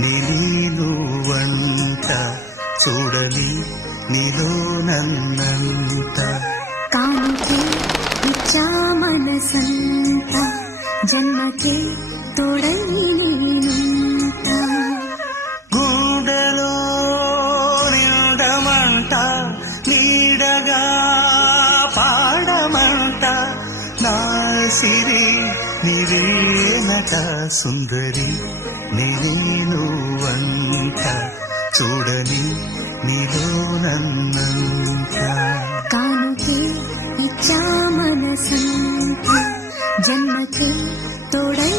నీనువంట చూడని నీలో నన్నంత కానుకే ఇచ్చా మనసంత జన్మకే తోడై నేనుంట గుండెలో నిండమంట నీడగా పాడమంట నా సిరి నీవేనట సుందరి నీనువంట చూడని నీలో నన్నంత కానుకే ఇచ్చా మనసంత జన్మకే తోడై